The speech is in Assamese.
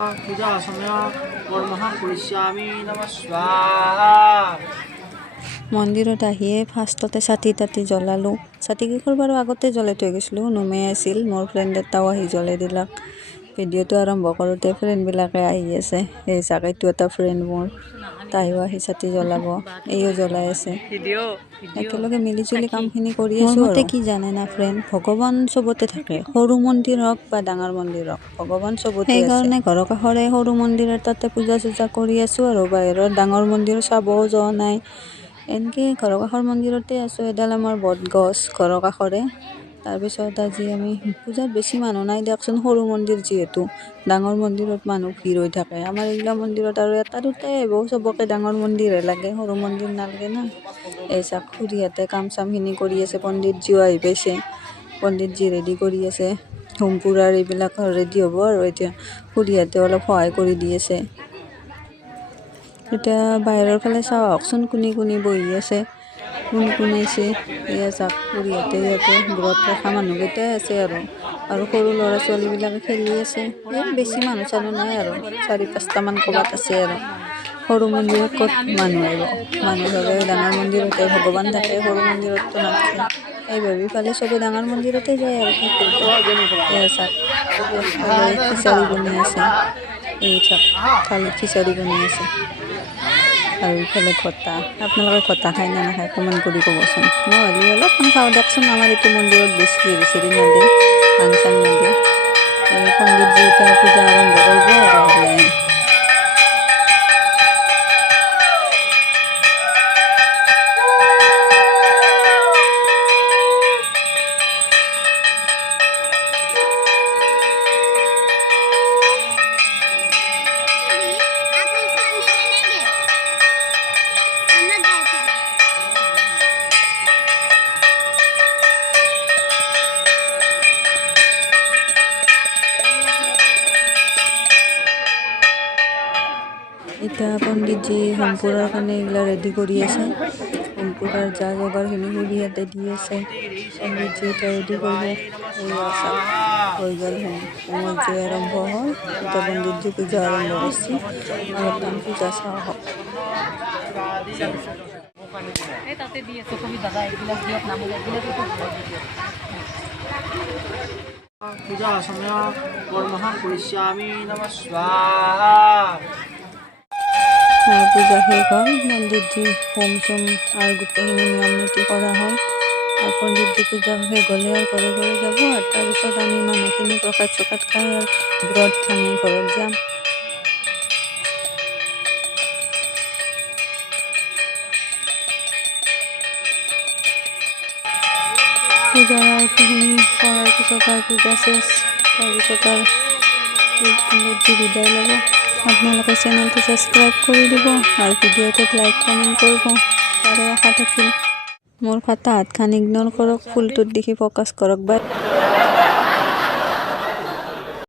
পূজা সময় বৰমহা কৰিষ্যামি নমঃ স্বাহা। মন্দিৰত আহিয়ে ফাৰ্ষ্টতে চাতি তাতি জ্বলালোঁ। চাতিকেইঘৰ বাৰু আগতে জ্বলাই থৈ গৈছিলোঁ, নুমে আছিল। মোৰ ফ্ৰেণ্ড এটাও আহি জ্বলাই দিলাক। ভিডিঅ'টো আৰম্ভ কৰোঁতে ফ্ৰেণ্ডবিলাকে আহি আছে। এই চাকৰিটো এটা ফ্ৰেণ্ড মোৰ, তাইও আহি চাতি জ্বলাব, এইও জ্বলাই আছে। একেলগে মিলিজুলি কামখিনি কৰি আছোঁ। মোৰ মতে কি জানে না ফ্ৰেণ্ড, ভগৱান চবতে থাকে, সৰু মন্দিৰ হওক বা ডাঙৰ মন্দিৰ হওক, ভগৱান চবতে আছে। সেইকাৰণে ঘৰৰ কাষৰে সৰু মন্দিৰৰ তাতে পূজা চূজা কৰি আছোঁ আৰু বাহিৰত ডাঙৰ মন্দিৰ চাবও যোৱা নাই। এনেকৈ ঘৰৰ কাষৰ মন্দিৰতে আছোঁ। এডাল আমাৰ বটগছ ঘৰৰ কাষৰে। তাৰপিছত আজি আমি পূজাত বেছি মানুহ নাই দিয়কচোন, সৰু মন্দিৰ যিহেতু। ডাঙৰ মন্দিৰত মানুহ ভিৰ হৈ থাকে। আমাৰ এইগিলা মন্দিৰত আৰু এটা দুটাই আহিব, চবকে ডাঙৰ মন্দিৰহে লাগে, সৰু মন্দিৰ নালাগে না। এই চাওক খুৰীহঁতে কাম চামখিনি কৰি আছে। পণ্ডিতজিও আহি পাইছে, পণ্ডিতজি ৰেডি কৰি আছে। হোম পুৰাৰ এইবিলাক ৰেডি হ'ব আৰু এতিয়া খুৰীহঁতে অলপ সহায় কৰি দি আছে। এতিয়া বাহিৰৰ ফালে চাওকচোন কোনে কোনে বহি আছে, কোন কোন আহিছে। এয়া চাওক খুৰীহঁতে ইয়াতে ব্ৰত ৰখা মানুহকেইটাই আছে আৰু সৰু ল'ৰা ছোৱালীবিলাকে খেলি আছে। বেছি মানুহ চানুহ নাই আৰু 4-5টামান ক'ৰবাত আছে আৰু। সৰু মন্দিৰত ক'ত মানুহ আহিব, মানুহ হ'লে ডাঙৰ মন্দিৰতে ভগৱান থাকে, সৰু মন্দিৰততো নাথাকে। এই ভাবি ফালে চবে ডাঙৰ মন্দিৰতে যায় আৰু কি কৰিব। এয়া চাওক খিচাৰি বনাই আছে। এই চাওক থালিত খিচাৰি বনাই আছে আৰু ইফালে ঘটা। আপোনালোকে ঘটা খায় না নাখায় কমেণ্ট কৰি ক'বচোন। মই হ'লে অলপমান খাওঁ দিয়কচোন। আমাৰ এইটো মন্দিৰত বেছি হেৰি চেৰি নেদে, ভাং চাং নেদে। এই পণ্ডিতজি এতিয়া পূজা আৰম্ভ কৰিব আৰু হ'লে এতিয়া পণ্ডিতজি হোমপুৰাৰ কাৰণে এইগিলা ৰেডি কৰি আছে। হোমপুৰাৰ যা যোগাৰখিনি খুৰীহঁতে দি আছে। পণ্ডিতজি এতিয়া ৰেডি কৰিব। এইয়া চাওক হৈ গ'ল, হোমৰ জুই আৰম্ভ হ'ল। এতিয়া পণ্ডিতজি পূজা আৰম্ভ কৰিছে। অলপমান পূজা চাওঁ হওক। পূজা সময় বৰমহা কৰিষ্যামি নমঃ স্বাহা। পূজা শেষ হ'ল। পণ্ডিতজি হোম চোম আৰু গোটেইখিনি নিয়ম নীতি কৰা হ'ল। আৰু পণ্ডিতজি পূজা শেষ হ'লে আৰু ঘৰে ঘৰে যাব। আৰু তাৰপিছত আমি মানুহখিনি প্ৰসাদ চসাদ খাই আৰু ব্ৰত ভাঙি ঘৰত যাম। পূজাৰ আৰতিখিনি কৰাৰ পিছত আৰু পূজা চেচ। তাৰপিছত আৰু পণ্ডিতজি বিদায় ল'ব। আপোনালোকে চেনেলটো ছাবস্ক্ৰাইব কৰি দিব আৰু ভিডিঅ'টোত লাইক কমেণ্ট কৰিব, তাৰে আশা থাকিল। মোৰ ফটা হাতখন ইগন'ৰ কৰক, ফুলটোত দেখি ফ'কাছ কৰক। বাই।